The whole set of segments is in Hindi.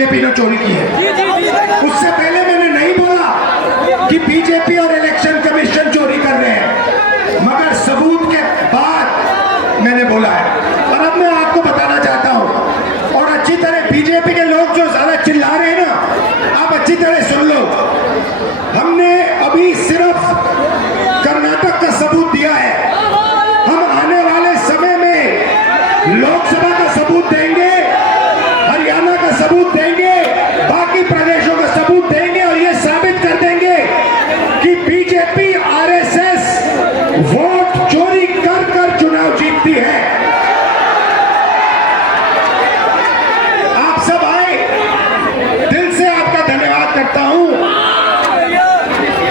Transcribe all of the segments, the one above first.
बीजेपी ने चोरी की है। उससे पहले मैंने नहीं बोला कि बीजेपी और इलेक्शन कमीशन चोरी कर रहे हैं, मगर सबूत के बाद मैंने बोला है। और अब मैं आपको बताना चाहता हूं, और अच्छी तरह बीजेपी के लोग जो ज्यादा चिल्ला रहे हैं ना, आप अच्छी तरह सुन लो। हमने अभी सिर्फ कर्नाटक का सबूत दिया है, हम आने वाले समय में लोकसभा का सबूत देंगे, हरियाणा का सबूत देंगे, बाकी प्रदेशों का सबूत देंगे और ये साबित कर देंगे कि बीजेपी आरएसएस वोट चोरी कर कर चुनाव जीतती है। आप सब आए, दिल से आपका धन्यवाद करता हूं।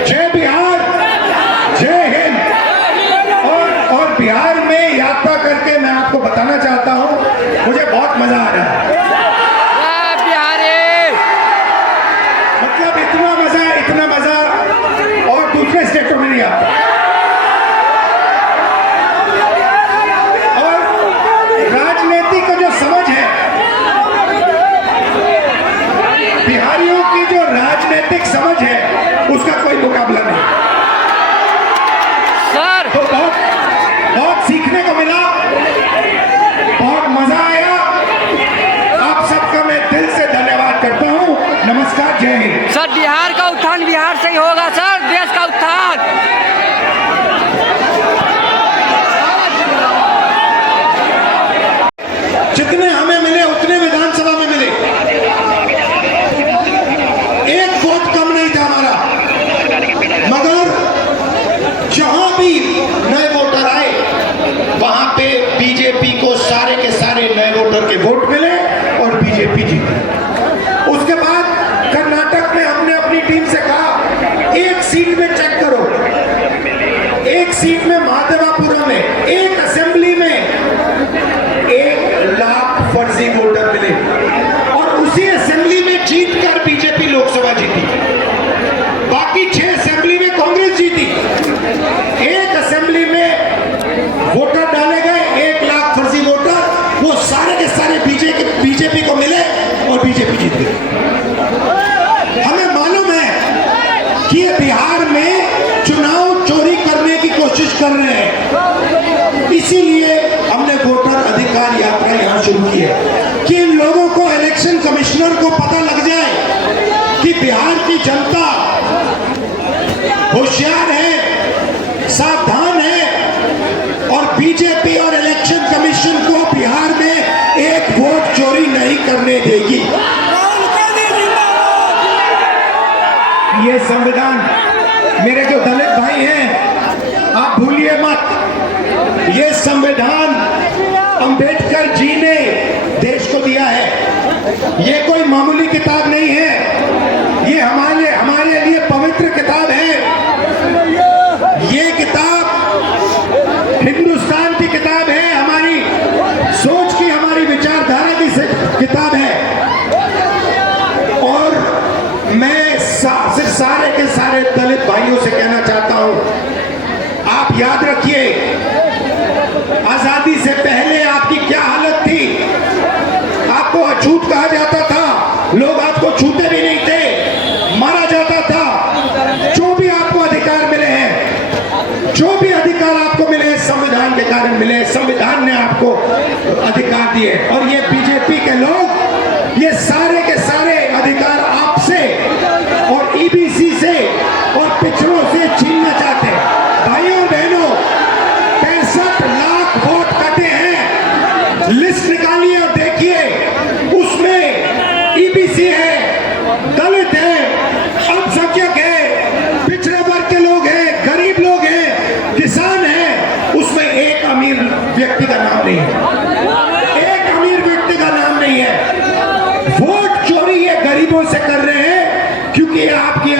जय बिहार, जय हिंद। और बिहार में यात्रा करके मैं आपको बताना चाहता हूं, मुझे बहुत मजा आ रहा है। मतलब इतना मजा और दूसरे स्टेटों में नहीं आता। और राजनीति का जो समझ है, बिहारियों की जो राजनीतिक समझ है, उसका कोई मुकाबला नहीं सर। तो बहुत सीखने को मिला, बहुत मजा आया। आप सबका मैं दिल से धन्यवाद करता हूं। नमस्कार, जय हिंद। सर बिहार का उत्थान बिहार से ही होगा सर, देश का उत्थान। जितने हमें मिले उतने विधानसभा में मिले, एक वोट कम नहीं था हमारा, मगर जहां भी नए वोटर आए वहां पे बीजेपी को सारे के सारे नए वोटर के वोट मिले और बीजेपी जीती। उसके बाद कर्नाटक में हमने अपनी टीम से कहा, एक सीट में चेक करो, एक सीट में महादेवापुरम में, एक असेंबली में 1 लाख फर्जी वोटर मिले और उसी असेंबली में जीतकर बीजेपी लोकसभा जीती। बाकी 6 असेंबली में कांग्रेस जीती। एक असेंबली में वोटर डाले गए, 1 लाख फर्जी वोटर, वो सारे के सारे बीजेपी को मिले और बीजेपी जीत गई। हमें मालूम है कि ये बिहार में चुनाव चोरी करने की कोशिश कर रहे हैं, इसीलिए हमने वोटर अधिकार यात्रा यहां शुरू की है कि इन लोगों को, इलेक्शन कमिश्नर को पता लग जाए कि बिहार की जनता होशियार है, सावधान है और बीजेपी और इलेक्शन कमीशन को बिहार में एक वोट चोरी नहीं करने देगी। ये संविधान, मेरे जो दलित भाई हैं, आप भूलिए मत, ये संविधान अंबेडकर जी ने देश को दिया है। ये कोई मामूली किताब नहीं है, ये हमारे लिए पवित्र किताब है। ये किताब हिंदुस्तान की किताब है, हमारी सोच की, हमारी विचारधारा की किताब है। और मैं सिर्फ सारे के सारे दलित भाइयों से कहना चाहता हूं, आप याद रखिए, आजादी से पहले आपकी क्या हालत थी। आपको अछूत कहा जाता था, लोग आपको छूते भी नहीं थे, मारा जाता था। जो भी आपको अधिकार मिले हैं, जो भी अधिकार आपको मिले, संविधान के कारण मिले, संविधान ने आपको अधिकार दिए। और ये बीजेपी के लोग ये सारे के सारे अधिकार आपसे और ईबीसी से और पिछड़ों से छीनना चाहते हैं। भाइयों बहनों, 65 लाख वोट कटे हैं, लिस्ट निकालिए और देखिए, उसमें ईबीसी है, दलित है, अल्पसंख्यक है, पिछड़े वर्ग के लोग हैं, गरीब लोग हैं, किसान हैं, उसमें एक अमीर व्यक्ति का नाम नहीं है, एक अमीर व्यक्ति का नाम नहीं है। वोट चोरी ये गरीबों से कर रहे हैं क्योंकि ये आपकी